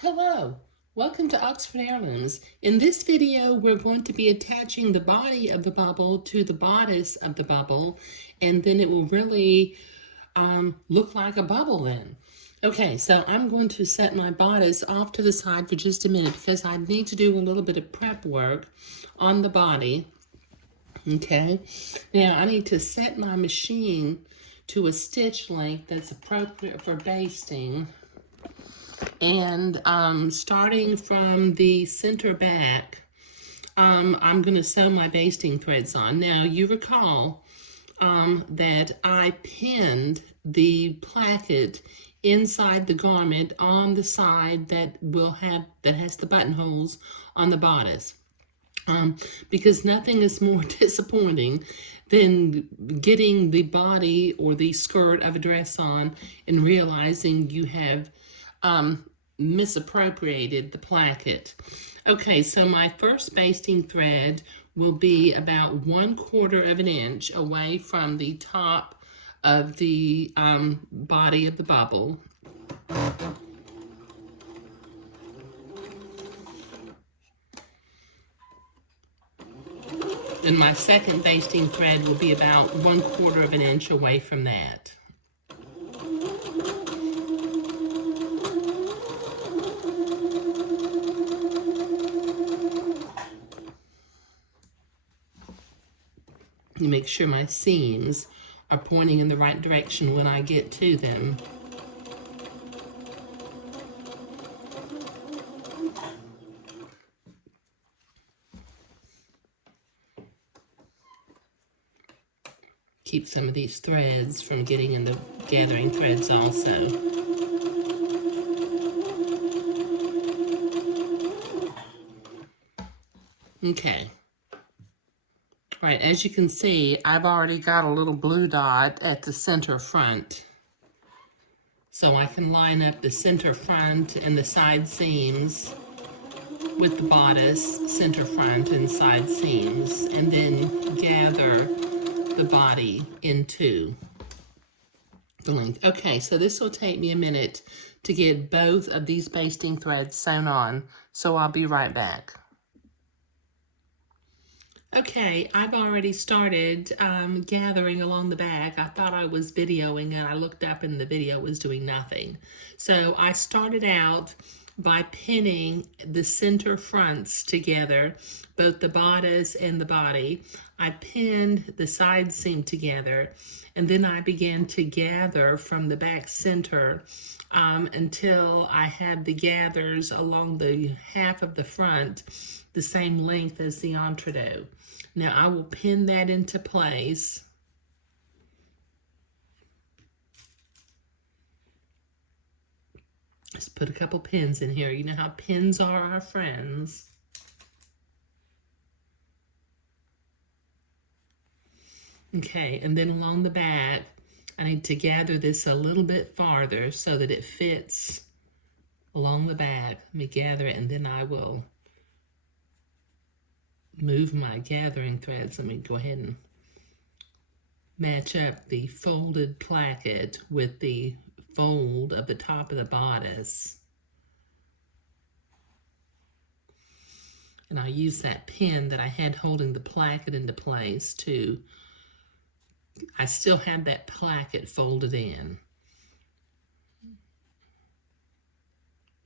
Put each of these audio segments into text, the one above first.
Hello, welcome to Oxford Heirlooms. In this video, we're going to be attaching the body of the bubble to the bodice of the bubble, and then it will really look like a bubble then. Okay, so I'm going to set my bodice off to the side for just a minute because I need to do a little bit of prep work on the body. Okay, now I need to set my machine to a stitch length that's appropriate for basting. And starting from the center back, I'm going to sew my basting threads on. Now, you recall that I pinned the placket inside the garment on the side that has the buttonholes on the bodice. Because nothing is more disappointing than getting the body or the skirt of a dress on and realizing you have misappropriated the placket. Okay, so my first basting thread will be about 1/4 of an inch away from the top of the body of the bubble. And my second basting thread will be about 1/4 of an inch away from that. You make sure my seams are pointing in the right direction when I get to them. Keep some of these threads from getting in the gathering threads also. Okay. All right, as you can see, I've already got a little blue dot at the center front. So I can line up the center front and the side seams with the bodice, center front and side seams, and then gather the body into the length. Okay, so this will take me a minute to get both of these basting threads sewn on, so I'll be right back. Okay, I've already started gathering along the back. I thought I was videoing and I looked up and the video was doing nothing. So I started out by pinning the center fronts together, both the bodice and the body. I pinned the side seam together, and then I began to gather from the back center until I had the gathers along the half of the front the same length as the entredot. Now I will pin that into place. Let's put a couple pins in here. You know how pins are our friends. Okay, and then along the back, I need to gather this a little bit farther so that it fits along the back. Let me gather it, and then I will move my gathering threads. Let me go ahead and match up the folded placket with the fold of the top of the bodice. And I use that pin that I had holding the placket into place to, I still have that placket folded in.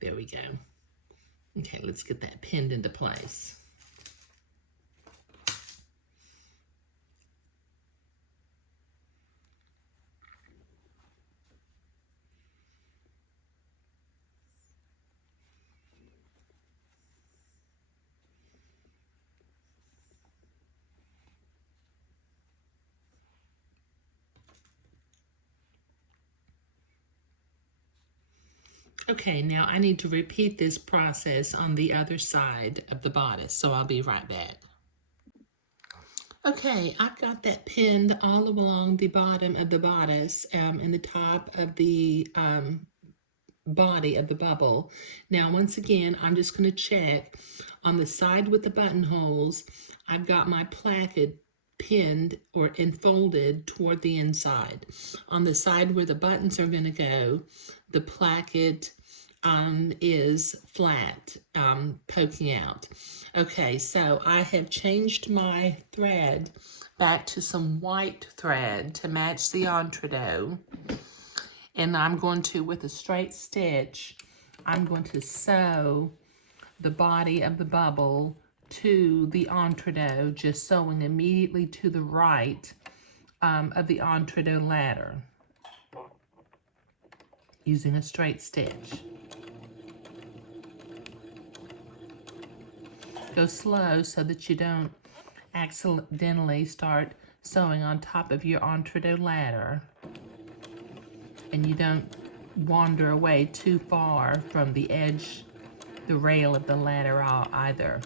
There we go. Okay, let's get that pinned into place. Okay, now I need to repeat this process on the other side of the bodice, so I'll be right back. Okay, I've got that pinned all along the bottom of the bodice and the top of the body of the bubble. Now, once again, I'm just going to check on the side with the buttonholes. I've got my placket pinned or enfolded toward the inside. On the side where the buttons are going to go, the placket is flat, poking out. Okay, so I have changed my thread back to some white thread to match the entree. And I'm going to, with a straight stitch, I'm going to sew the body of the bubble to the entree, just sewing immediately to the right of the entree ladder using a straight stitch. Go slow so that you don't accidentally start sewing on top of your entree ladder and you don't wander away too far from the edge, the rail of the ladder either.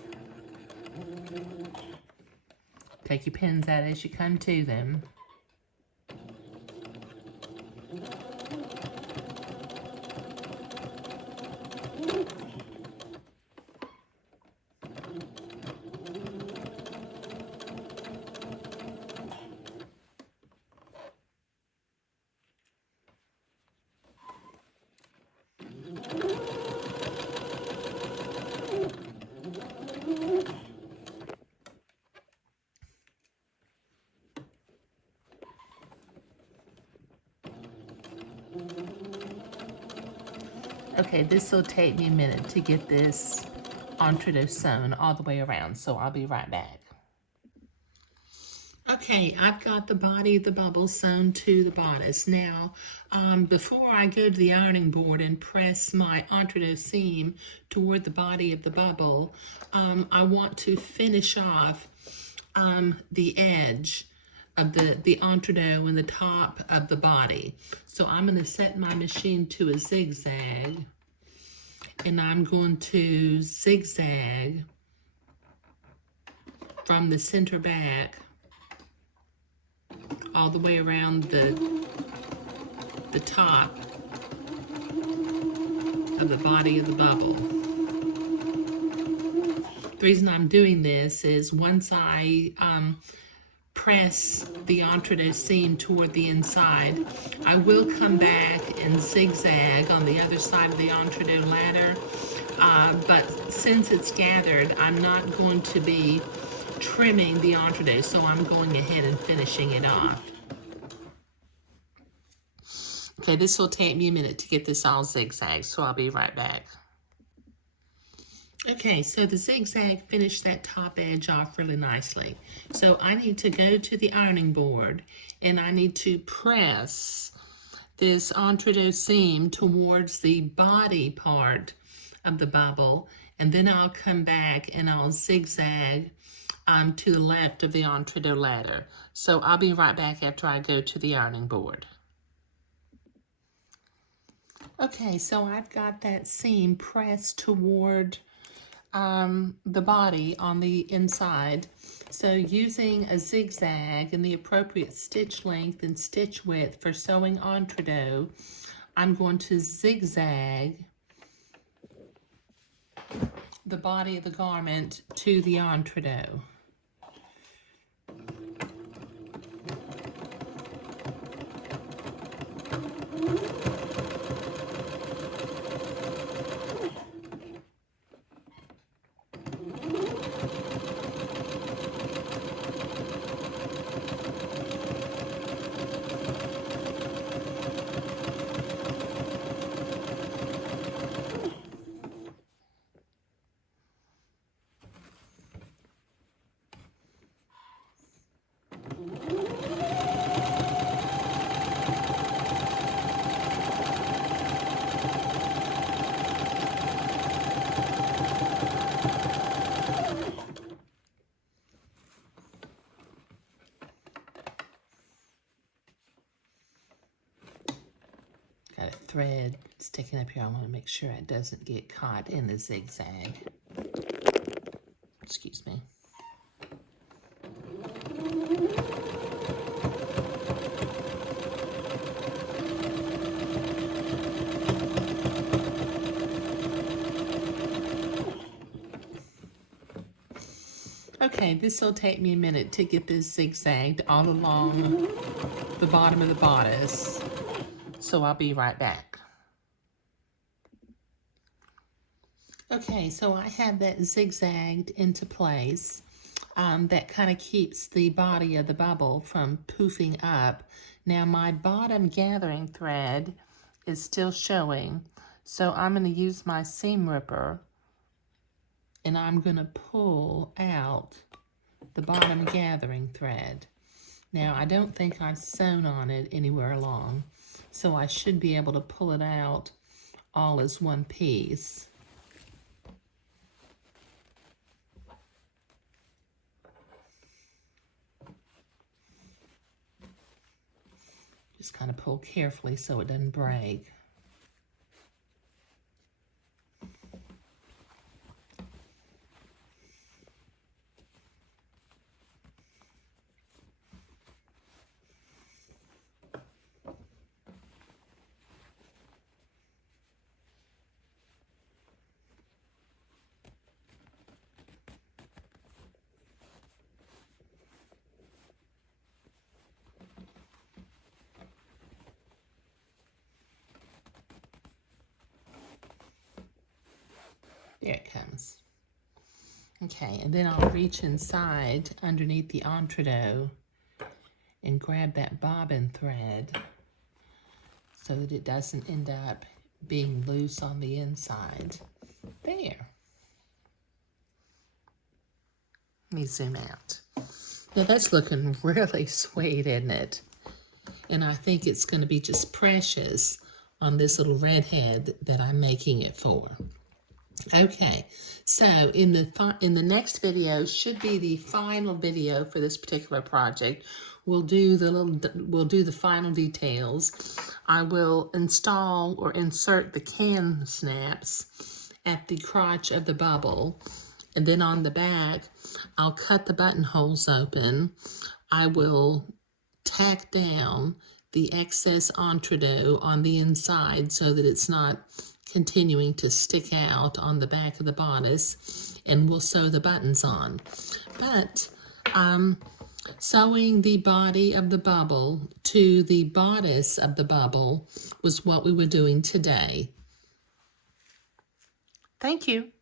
Take your pins out as you come to them. Okay, this will take me a minute to get this entree sewn all the way around, so I'll be right back. Okay, I've got the body of the bubble sewn to the bodice. Now, before I go to the ironing board and press my entree seam toward the body of the bubble, I want to finish off the edge of the entree and the top of the body. So I'm going to set my machine to a zigzag, and I'm going to zigzag from the center back all the way around the top of the body of the bubble. The reason I'm doing this is once I press the entree seam toward the inside, I will come back and zigzag on the other side of the entree ladder, but since it's gathered, I'm not going to be trimming the entree, so I'm going ahead and finishing it off. Okay, this will take me a minute to get this all zigzag, so I'll be right back. Okay, so the zigzag finished that top edge off really nicely. So I need to go to the ironing board and I need to press this entree seam towards the body part of the bubble, and then I'll come back and I'll zigzag to the left of the entree ladder. So I'll be right back after I go to the ironing board. Okay, so I've got that seam pressed toward the body on the inside. So using a zigzag and the appropriate stitch length and stitch width for sewing entree, I'm going to zigzag the body of the garment to the entree. Got a thread sticking up here. I want to make sure it doesn't get caught in the zigzag. Excuse me. Okay, this will take me a minute to get this zigzagged all along the bottom of the bodice, so I'll be right back. Okay, so I have that zigzagged into place. That kind of keeps the body of the bubble from poofing up. Now my bottom gathering thread is still showing, so I'm going to use my seam ripper and I'm going to pull out the bottom gathering thread. Now I don't think I've sewn on it anywhere along, so I should be able to pull it out all as one piece. Just kind of pull carefully so it doesn't break. There it comes. Okay, and then I'll reach inside underneath the entredot and grab that bobbin thread so that it doesn't end up being loose on the inside. There. Let me zoom out. Now that's looking really sweet, isn't it? And I think it's going to be just precious on this little redhead that I'm making it for. Okay, so in the next video should be the final video for this particular project. We'll do the final details. I will install or insert the can snaps at the crotch of the bubble, and then on the back I'll cut the buttonholes open. I will tack down the excess entredot on the inside so that it's not continuing to stick out on the back of the bodice, and we'll sew the buttons on. But sewing the body of the bubble to the bodice of the bubble was what we were doing today. Thank you.